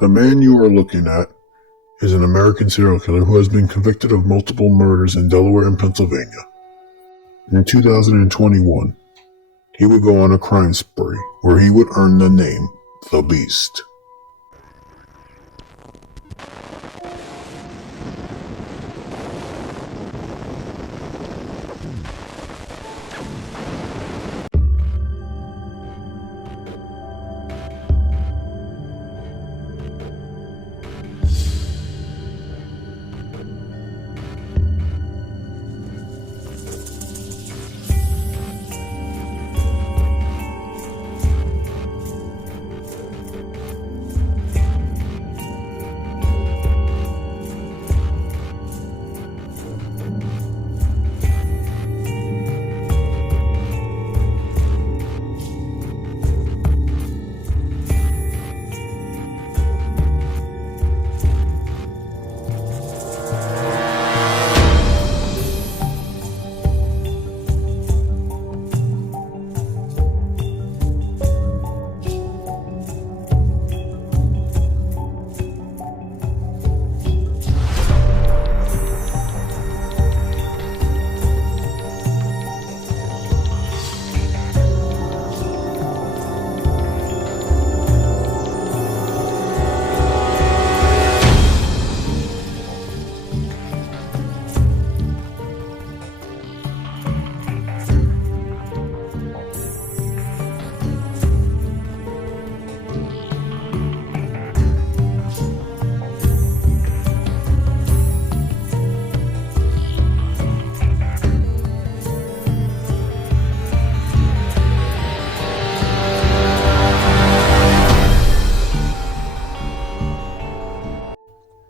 The man you are looking at is an American serial killer who has been convicted of multiple murders in Delaware and Pennsylvania. In 2021, he would go on a crime spree where he would earn the name The Beast.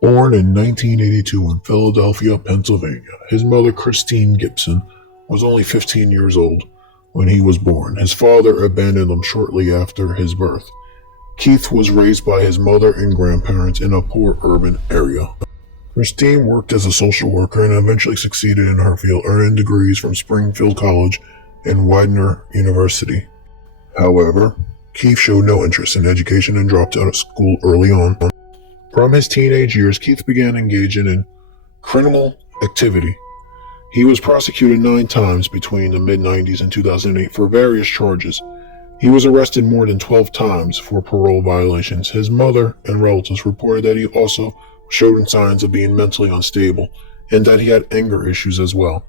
Born in 1982 in Philadelphia, Pennsylvania, his mother, Keith Gibson, was only 15 years old when he was born. His father abandoned him shortly after his birth. Keith was raised by his mother and grandparents in a poor urban area. Christine worked as a social worker and eventually succeeded in her field, earning degrees from Springfield College and Widener University. However, Keith showed no interest in education and dropped out of school early on. From his teenage years, Keith began engaging in criminal activity. He was prosecuted 9 times between the mid-90s and 2008 for various charges. He was arrested more than 12 times for parole violations. His mother and relatives reported that he also showed signs of being mentally unstable and that he had anger issues as well.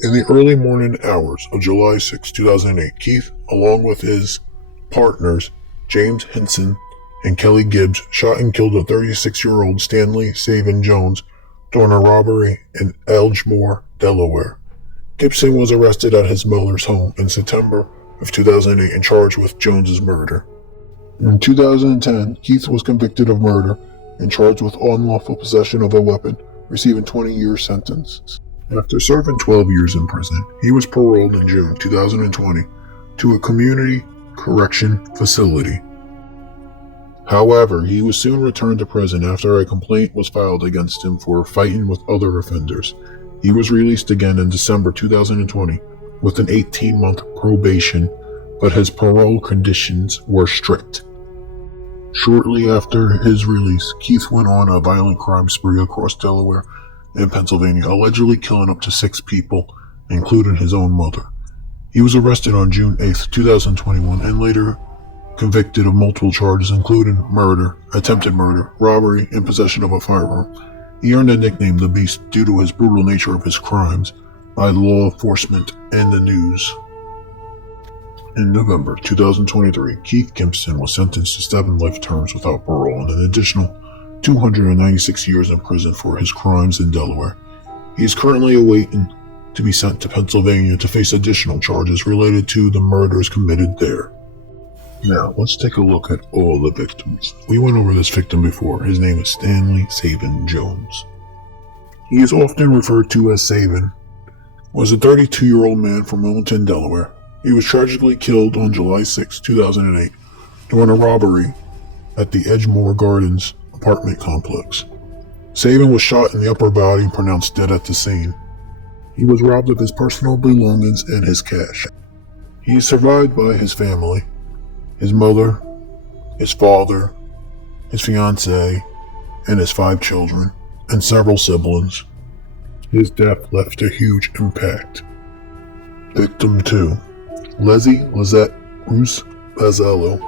In the early morning hours of July 6, 2008, Keith, along with his partners, James Henson and Kelly Gibbs, shot and killed a 36-year-old Stanley Savin Jones during a robbery in Edgemoor, Delaware. Gibson was arrested at his mother's home in September of 2008 and charged with Jones's murder. In 2010, Keith was convicted of murder and charged with unlawful possession of a weapon, receiving 20-year sentence. After serving 12 years in prison, he was paroled in June 2020 to a community correction facility. However, he was soon returned to prison after a complaint was filed against him for fighting with other offenders. He was released again in December 2020 with an 18-month probation, but his parole conditions were strict. Shortly after his release, Keith went on a violent crime spree across Delaware and Pennsylvania, allegedly killing up to 6 people, including his own mother. He was arrested on June 8, 2021, and later convicted of multiple charges, including murder, attempted murder, robbery, and possession of a firearm. He earned the nickname The Beast due to his brutal nature of his crimes by law enforcement and the news. In November 2023, Keith Gibson was sentenced to 7 life terms without parole and an additional 296 years in prison for his crimes in Delaware. He is currently awaiting to be sent to Pennsylvania to face additional charges related to the murders committed there. Now, let's take a look at all the victims. We went over this victim before. His name is Stanley Savin Jones. He is often referred to as Savin. Was a 32-year-old man from Wilmington, Delaware. He was tragically killed on July 6, 2008, during a robbery at the Edgemoor Gardens apartment complex. Savin was shot in the upper body and pronounced dead at the scene. He was robbed of his personal belongings and his cash. He is survived by his family, his mother, his father, his fiancée, and his 5 children, and several siblings. His death left a huge impact. Victim 2. Leslie Lizette Bruce Bazzello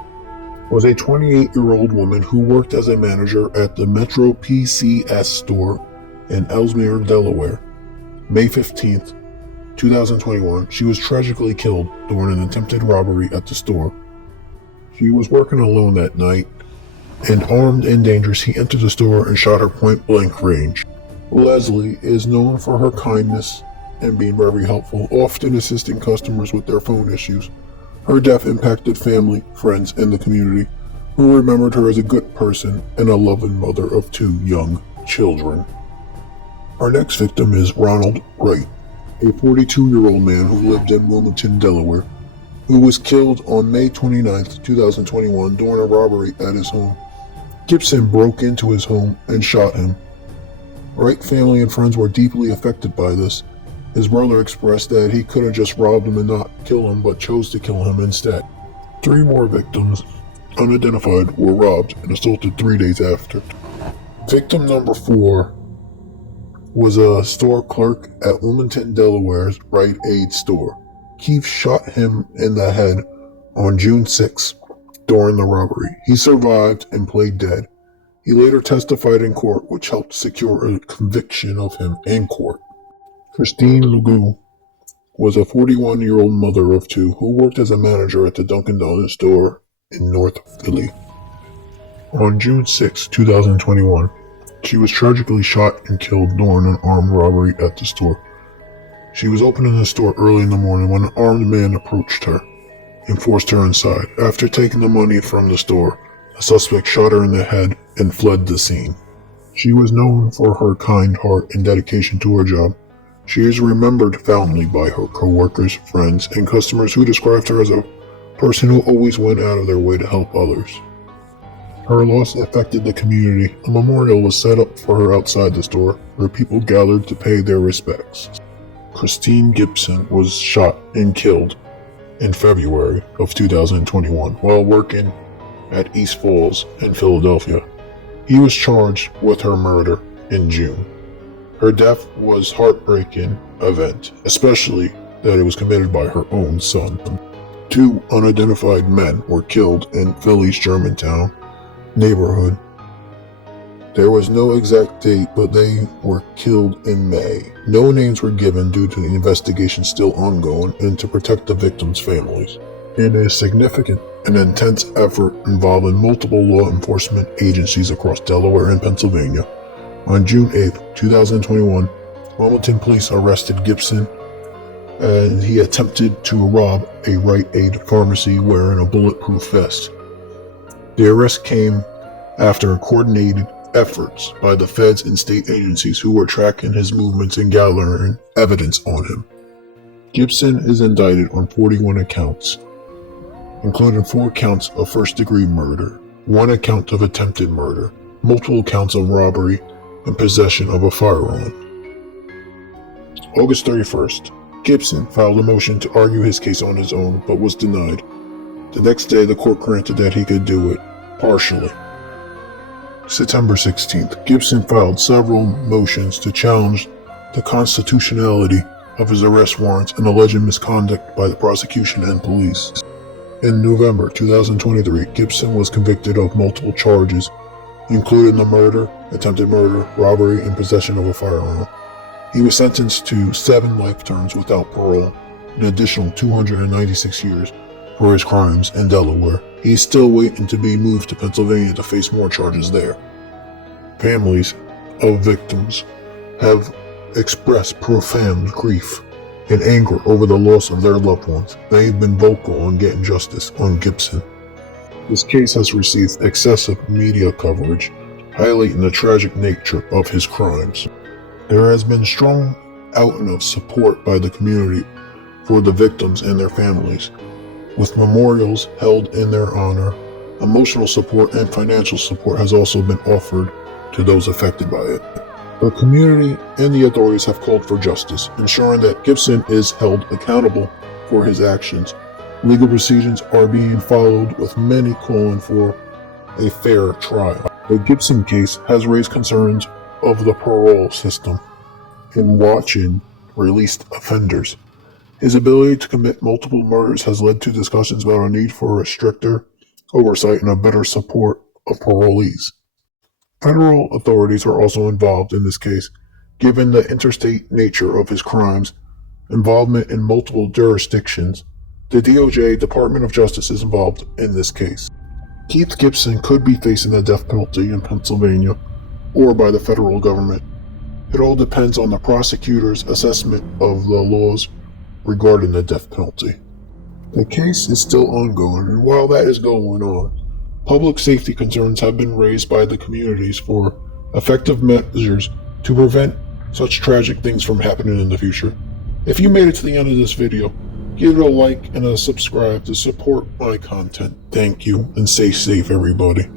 was a 28-year-old woman who worked as a manager at the Metro PCS store in Ellesmere, Delaware. May 15th, 2021, she was tragically killed during an attempted robbery at the store. She was working alone that night, and armed and dangerous, he entered the store and shot her point-blank range. Leslie is known for her kindness and being very helpful, often assisting customers with their phone issues. Her death impacted family, friends, and the community, who remembered her as a good person and a loving mother of 2 young children. Our next victim is Ronald Wright, a 42-year-old man who lived in Wilmington, Delaware, who was killed on May 29, 2021 during a robbery at his home. Gibson broke into his home and shot him. Wright family and friends were deeply affected by this. His brother expressed that he could have just robbed him and not kill him, but chose to kill him instead. 3 more victims, unidentified, were robbed and assaulted 3 days after. Victim number 4 was a store clerk at Wilmington, Delaware's Rite Aid store. Keith shot him in the head on June 6 during the robbery. He survived and played dead. He later testified in court, which helped secure a conviction of him in court. Christine Lugu was a 41-year-old mother of 2 who worked as a manager at the Dunkin' Donuts store in North Philly. On June 6, 2021, she was tragically shot and killed during an armed robbery at the store. She was opening the store early in the morning when an armed man approached her and forced her inside. After taking the money from the store, the suspect shot her in the head and fled the scene. She was known for her kind heart and dedication to her job. She is remembered fondly by her co-workers, friends, and customers who described her as a person who always went out of their way to help others. Her loss affected the community. A memorial was set up for her outside the store, where people gathered to pay their respects. Christine Gibson was shot and killed in February of 2021 while working at East Falls in Philadelphia. He was charged with her murder in June. Her death was a heartbreaking event, especially that it was committed by her own son. 2 unidentified men were killed in Philly's Germantown neighborhood. There was no exact date, but they were killed in May. No names were given due to the investigation still ongoing and to protect the victims' families. In a significant and intense effort involving multiple law enforcement agencies across Delaware and Pennsylvania, on June 8, 2021, Wilmington police arrested Gibson and he attempted to rob a Rite Aid pharmacy wearing a bulletproof vest. The arrest came after coordinated efforts by the feds and state agencies who were tracking his movements and gathering evidence on him. Gibson is indicted on 41 accounts, including 4 counts of first-degree murder, 1 account of attempted murder, multiple counts of robbery, and possession of a firearm. August 31st, Gibson filed a motion to argue his case on his own, but was denied. The next day, the court granted that he could do it, partially. September 16th, Gibson filed several motions to challenge the constitutionality of his arrest warrants and alleged misconduct by the prosecution and police. In November 2023, Gibson was convicted of multiple charges, including the murder, attempted murder, robbery, and possession of a firearm. He was sentenced to 7 life terms without parole, an additional 296 years for his crimes in Delaware. He is still waiting to be moved to Pennsylvania to face more charges there. Families of victims have expressed profound grief and anger over the loss of their loved ones. They have been vocal on getting justice on Gibson. This case has received excessive media coverage, highlighting the tragic nature of his crimes. There has been strong outpouch of support by the community for the victims and their families, with memorials held in their honor. Emotional support and financial support has also been offered to those affected by it. The community and the authorities have called for justice, ensuring that Gibson is held accountable for his actions. Legal proceedings are being followed, with many calling for a fair trial. The Gibson case has raised concerns of the parole system in watching released offenders. His ability to commit multiple murders has led to discussions about a need for a stricter oversight and a better support of parolees. Federal authorities are also involved in this case, given the interstate nature of his crimes, involvement in multiple jurisdictions. The DOJ, Department of Justice, is involved in this case. Keith Gibson could be facing the death penalty in Pennsylvania or by the federal government. It all depends on the prosecutor's assessment of the laws regarding the death penalty. The case is still ongoing, and while that is going on, public safety concerns have been raised by the communities for effective measures to prevent such tragic things from happening in the future. If you made it to the end of this video, give it a like and a subscribe to support my content. Thank you, and stay safe, everybody.